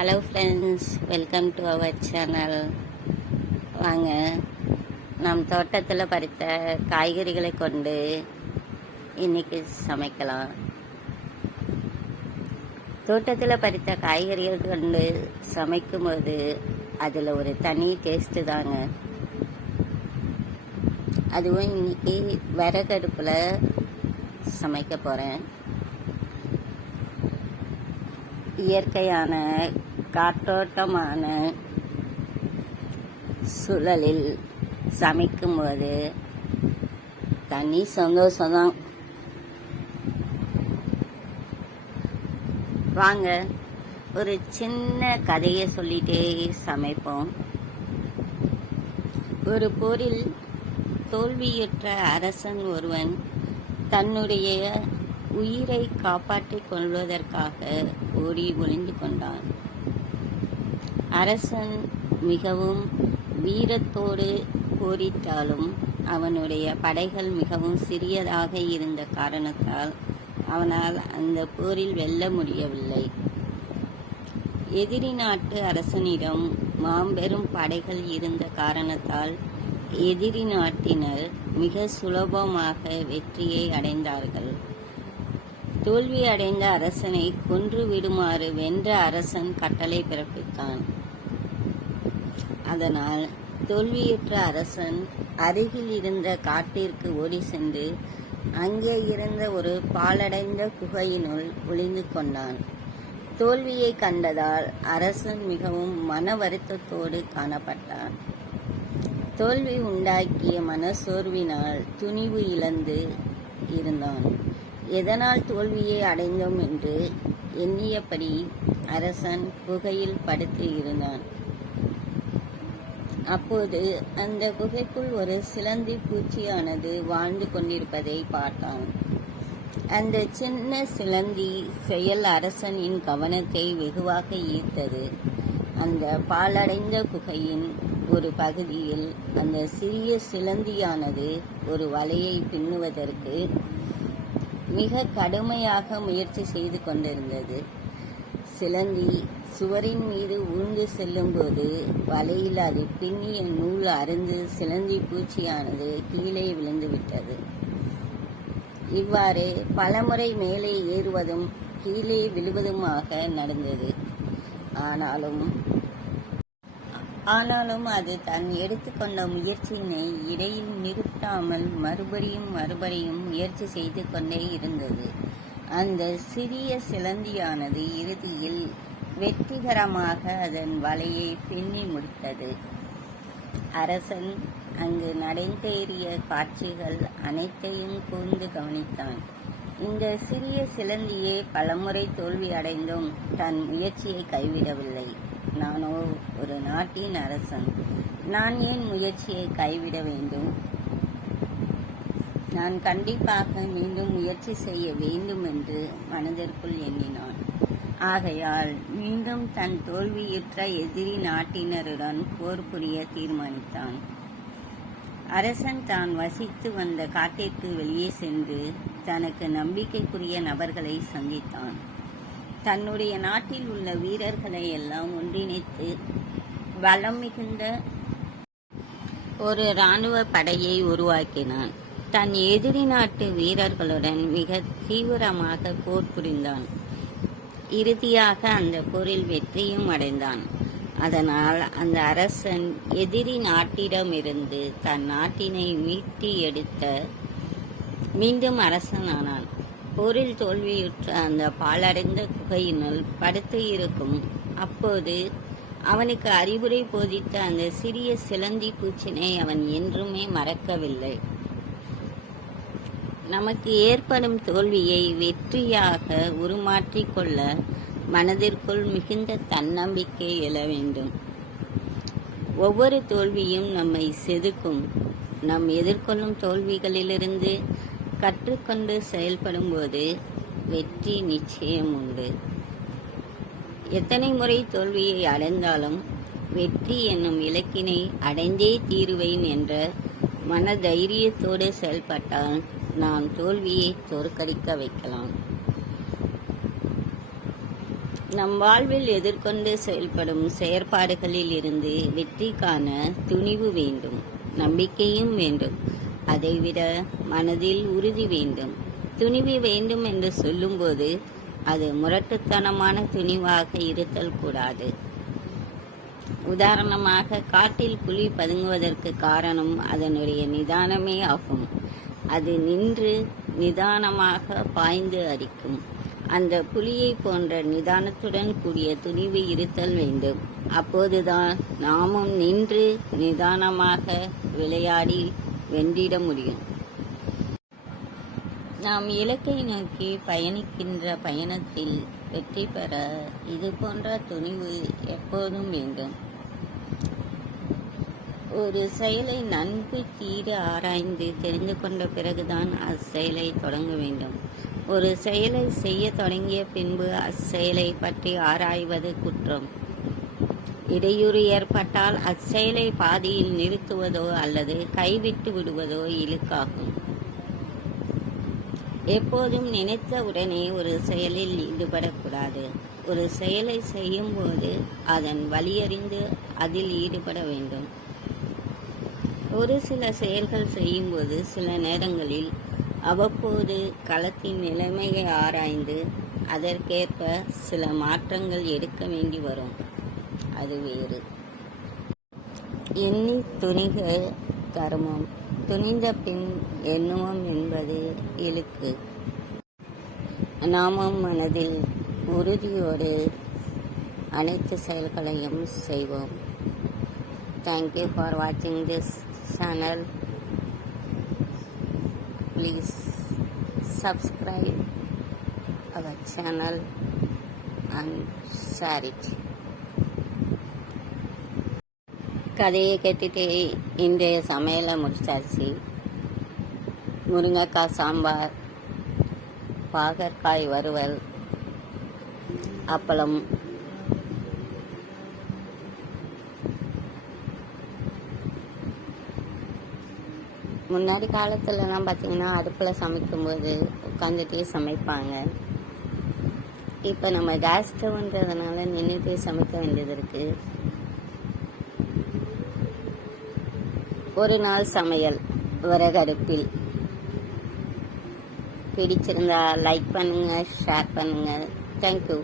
Hello friends, welcome to our channel. வாங்க, நம் தோட்டத்தில் பறித்த காய்கறிகளை கொண்டு இன்னைக்கு சமைக்கலாம். தோட்டத்தில் பறித்த காய்கறிகள் கொண்டு சமைக்கும்போது அதில் ஒரு தனி டேஸ்ட்டு தாங்க. அதுவும் இன்னைக்கு விறகடுப்பில் சமைக்க போகிறேன். இயற்கையான காற்றோட்டமான சூழலில் சமைக்கும்போது தனி சந்தோஷம்தான். வாங்க, ஒரு சின்ன கதையை சொல்லிட்டே சமைப்போம். ஒரு போரில் தோல்வியுற்ற அரசன் ஒருவன் தன்னுடைய உயிரை காப்பாற்றிக் கொள்வதற்காக ஓடி ஒளிந்து கொண்டான். அரசன் மிகவும் வீரத்தோடு போரிட்டாலும் அவனுடைய படைகள் மிகவும் சிறியதாக இருந்த காரணத்தால் அவனால் அந்த போரில் வெல்ல முடியவில்லை. எதிரி நாட்டு அரசனிடம் மாபெரும் படைகள் இருந்த காரணத்தால் எதிரி நாட்டினர் மிக சுலபமாக வெற்றியை அடைந்தார்கள். தோல்வி அடைந்த அரசனை கொன்று விடுமாறு வென்ற அரசன் கட்டளை பிறப்பித்தான். அதனால் தோல்வியுற்ற அரசன் அருகில் இருந்த காட்டிற்கு ஓடி சென்று அங்கே இருந்த ஒரு பாழடைந்த குகையினுள் ஒளிந்து கொண்டான். தோல்வியை கண்டதால் அரசன் மிகவும் மன வருத்தத்தோடு காணப்பட்டான். தோல்வி உண்டாக்கிய மனசோர்வினால் துணிவு இழந்து இருந்தான். எதனால் தோல்வியை அடைந்தோம் என்று எண்ணியபடி அரசன் குகையில் படுத்து இருந்தான். அப்போது அந்த குகைக்குள் ஒரு சிலந்தி பூச்சியானது வாழ்ந்து கொண்டிருப்பதை பார்த்தான். அந்த சின்ன சிலந்தி செயல் அரசனின் கவனத்தை வெகுவாக ஈர்த்தது. அந்த பாழடைந்த குகையின் ஒரு பகுதியில் அந்த சிறிய சிலந்தியானது ஒரு வலையை பின்னுவதற்கு மிக கடுமையாக முயற்சி செய்து கொண்டிருந்தது. சிலந்தி சுவரின் மீது ஊர்ந்து செல்லும்போது வலையில் அது பின்னிய நூல் அருந்து சிலந்தி பூச்சியானது கீழே விழுந்துவிட்டது. இவ்வாறு பலமுறை மேலே ஏறுவதும் கீழே விழுவதுமாக நடந்தது. ஆனாலும் அது தன் எடுத்துக்கொண்ட முயற்சியினை இடையில் நிறுத்தாமல் மறுபடியும் முயற்சி செய்து கொண்டே இருந்தது. அந்த சிறிய சிலந்தியானது இறுதியில் வெற்றிகரமாக அதன் வலையை பின்னி முடித்தது. அரசன் அங்கு நடந்தேறிய காட்சிகள் அனைத்தையும் கூர்ந்து கவனித்தான். இந்த சிறிய சிலந்தியே பலமுறை தோல்வி அடைந்தும் தன் முயற்சியை கைவிடவில்லை. நானோ ஒரு நாட்டின் அரசன். நான் ஏன் முயற்சியை கைவிட வேண்டும்? நான் கண்டிப்பாக மீண்டும் முயற்சி செய்ய வேண்டும் என்று மனதிற்குள் எண்ணினான். ஆகையால் மீண்டும் தன் தோல்வியுற்ற எதிரி நாட்டினருடன் போர் புரிய தீர்மானித்தான். அரசன் தான் வசித்து வந்த காட்டிற்கு வெளியே சென்று தனக்கு நம்பிக்கைக்குரிய நபர்களை சந்தித்தான். தன்னுடைய நாட்டில் உள்ள வீரர்களை எல்லாம் ஒன்றிணைத்து பலம் மிகுந்த ஒரு இராணுவ படையை உருவாக்கினான். தன் எதிரி நாட்டு வீரர்களுடன் மிக தீவிரமாக போர் புரிந்தான். இறுதியாக அந்த போரில் வெற்றியும் அடைந்தான். அதனால் அந்த அரசன் எதிரி நாட்டிடமிருந்து தன் நாட்டினை மீட்டி எடுத்த மீண்டும் அரசனானான். போரில் தோல்வியுற்ற அந்த பாழடைந்த குகையினுள் படுத்து இருக்கும் அப்போது அவனுக்கு அறிவுரை போதித்த அந்த சிறிய சிலந்தி பூச்சினை அவன் என்றுமே மறக்கவில்லை. நமக்கு ஏற்படும் தோல்வியை வெற்றியாக உருமாற்றிக் கொள்ள மனதிற்குள் மிகுந்த தன்னம்பிக்கை எழ வேண்டும். ஒவ்வொரு தோல்வியும் நம்மை செதுக்கும். நாம் எதிர்கொள்ளும் தோல்விகளிலிருந்து கற்றுக்கொண்டு செயல்படும் போது வெற்றி நிச்சயம் உண்டு. எத்தனை முறை தோல்வியை அடைந்தாலும் வெற்றி என்னும் இலக்கினை அடைந்தே தீருவேன் என்ற மன தைரியத்தோடு செயல்பட்டால் நாம் தோல்வியை தோற்கடிக்க வைக்கலாம். நம் வாழ்வில் எதிர்கொண்டு செயல்படும் செயற்பாடுகளில் இருந்து வெற்றி காண துணிவு வேண்டும், நம்பிக்கையும் வேண்டும். அதைவிட மனதில் உறுதி வேண்டும். துணிவு வேண்டும் என்று சொல்லும்போது அது முரட்டுத்தனமான துணிவாக இருத்தல் கூடாது. உதாரணமாக, காட்டில் புலி பதுங்குவதற்கு காரணம் அதனுடைய நிதானமே ஆகும். அது நின்று நிதானமாக பாய்ந்து அடிக்கும். அந்த புலியை போன்ற நிதானத்துடன் கூடிய துணிவு இருத்தல் வேண்டும். அப்போதுதான் நாமும் நின்று நிதானமாக விளையாடி வென்றிட முடியும். நாம் இலக்கை நோக்கி பயணிக்கின்ற பயணத்தில் வெற்றி பெற இது போன்ற துணிவு எப்போதும் வேண்டும். ஒரு செயலை நன்கு தீர ஆராய்ந்து தெரிந்து கொண்ட பிறகுதான் அச்செயலை தொடங்க வேண்டும். ஒரு செயலை செய்ய தொடங்கிய பின்பு அச்செயலை பற்றி ஆராய்வது குற்றம். இடையூறு ஏற்பட்டால் அச்செயலை பாதியில் நிறுத்துவதோ அல்லது கைவிட்டு விடுவதோ இழுக்காகும். எப்போதும் நினைத்த உடனே ஒரு செயலில் ஈடுபடக்கூடாது. ஒரு செயலை செய்யும் போது அதன் வலியறிந்து அதில் ஈடுபட வேண்டும். ஒரு சில செயல்கள் செய்யும்போது சில நேரங்களில் அவ்வப்போது களத்தின் நிலைமையை ஆராய்ந்து அதற்கேற்ப சில மாற்றங்கள் எடுக்க வேண்டி வரும். அது வேறு. எண்ணி துணிக கர்மம், துணிந்த பின் எண்ணுவோம் என்பது இழுக்கு. நாமும் மனதில் உறுதியோடு அனைத்து செயல்களையும் செய்வோம். Thank you for watching this channel. Please subscribe our channel and share it. கதையை கேட்டுட்டு இன்றைய சமையலை முடிச்சாச்சு. முருங்கைக்காய் சாம்பார், பாகற்காய் வறுவல், அப்பளம். முன்னாடி காலத்துலலாம் பார்த்திங்கன்னா அடுப்பில் சமைக்கும்போது உட்காந்துட்டே சமைப்பாங்க. இப்போ நம்ம கேஸ் ஸ்டவ்ன்றதுனால நின்றுட்டே சமைக்க வேண்டியது இருக்குது. ஒரு நாள் சமையல் விறகடுப்பில். பிடிச்சிருந்தா லைக் பண்ணுங்கள், ஷேர் பண்ணுங்கள். தேங்க்யூ.